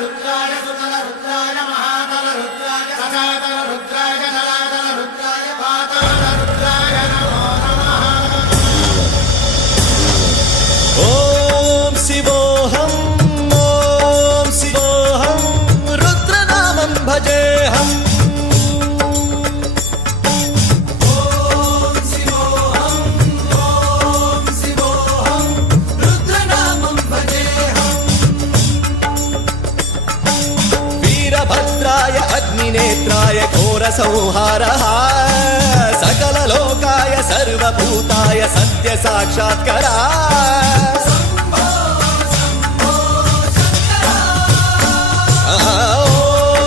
रुद्राय सुतल रुद्राय महातल रुद्राय सनातन रुद्राय जलातल रुद्राय पाताल रुद्राय नमो नमः। ओम शिवोऽहं रुद्रनामं भजेऽहम्। वीरभद्राय अग्निनेत्राय घोरसंहारः सकललोकाय सर्वभूताय सत्यसाक्षात्करा।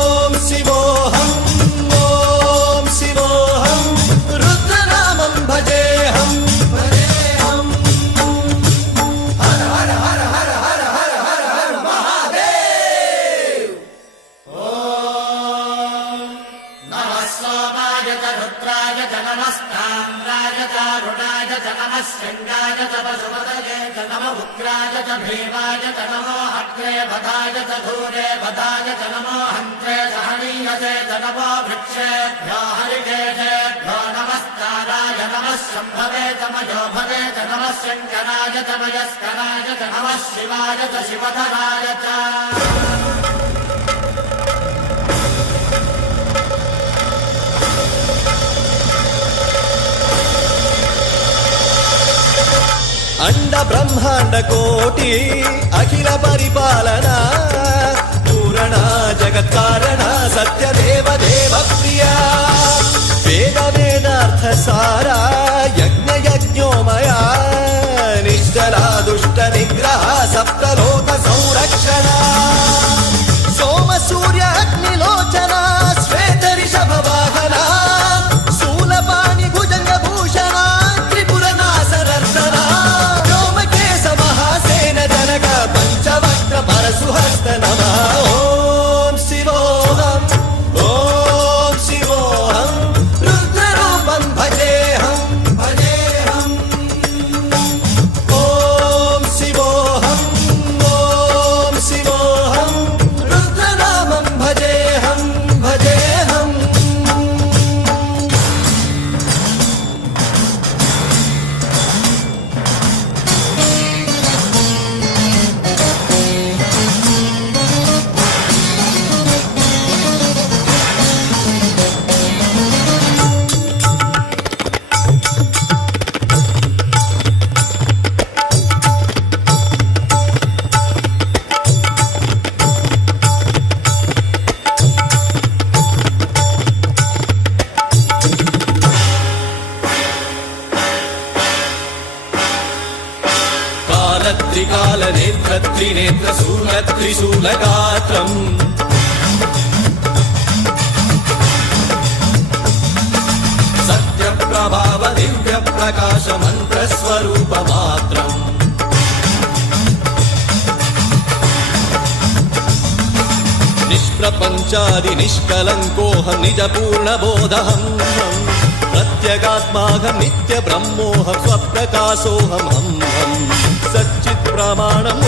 ओम शिवोऽहं रुद्रनामं भजेऽहम्। हर हर हर हर हर हर हर हर महादेव। नमः सोमाय च रुद्राय च नमस्ताम्राय च रुणाय च नमः शृङ्गाय च पशुपतये च नमः उग्राय च भीमाय च नमो अग्रे भदाय च धूरे भदाय च नमो हन्त्रे सहनीयसे च नमो वृक्षेभ्यो हरिकेशेभ्यो नमस्काराय नमः शम्भवे च मयोभवे च नमः शङ्कराय च मयस्कराय च नमः शिवाय च शिवधराय च। अंड ब्रह्मांड कोटि अखिल परिपालना पूरणा जगत्कारणा सत्यदेव देव प्रिया वेद वेदार्थ सारा यज्ञ यज्ञोमया निश्चला दुष्ट निग्रह सप्तलोक संरक्षणा सोम सूर्य अग्निलोचना श्वेत ऋषभ वाहना शूलपाणि भुजंग भूषणा त्रिपुर नासनर्दना पंचवक्त्र परशुहस्त नमः। ओम शिवोऽहं रुद्ररूपं भजेऽहम्। ओम शिवोऽहं रुद्रनामं भजेऽहम्। त्रिकालनेत्र त्रिनेत्र शूलत्रिशूलगात्रम् सत्यप्रभाव दिव्य प्रकाश मन्त्रस्वरूपमात्रम् निष्प्रपञ्चादि निष्कलङ्कोऽहं निजपूर्णबोधहं प्रत्यगात्माहं नित्य ब्रह्मोऽहं स्वप्रकाशोऽहं सच्चित् प्रमाणम्।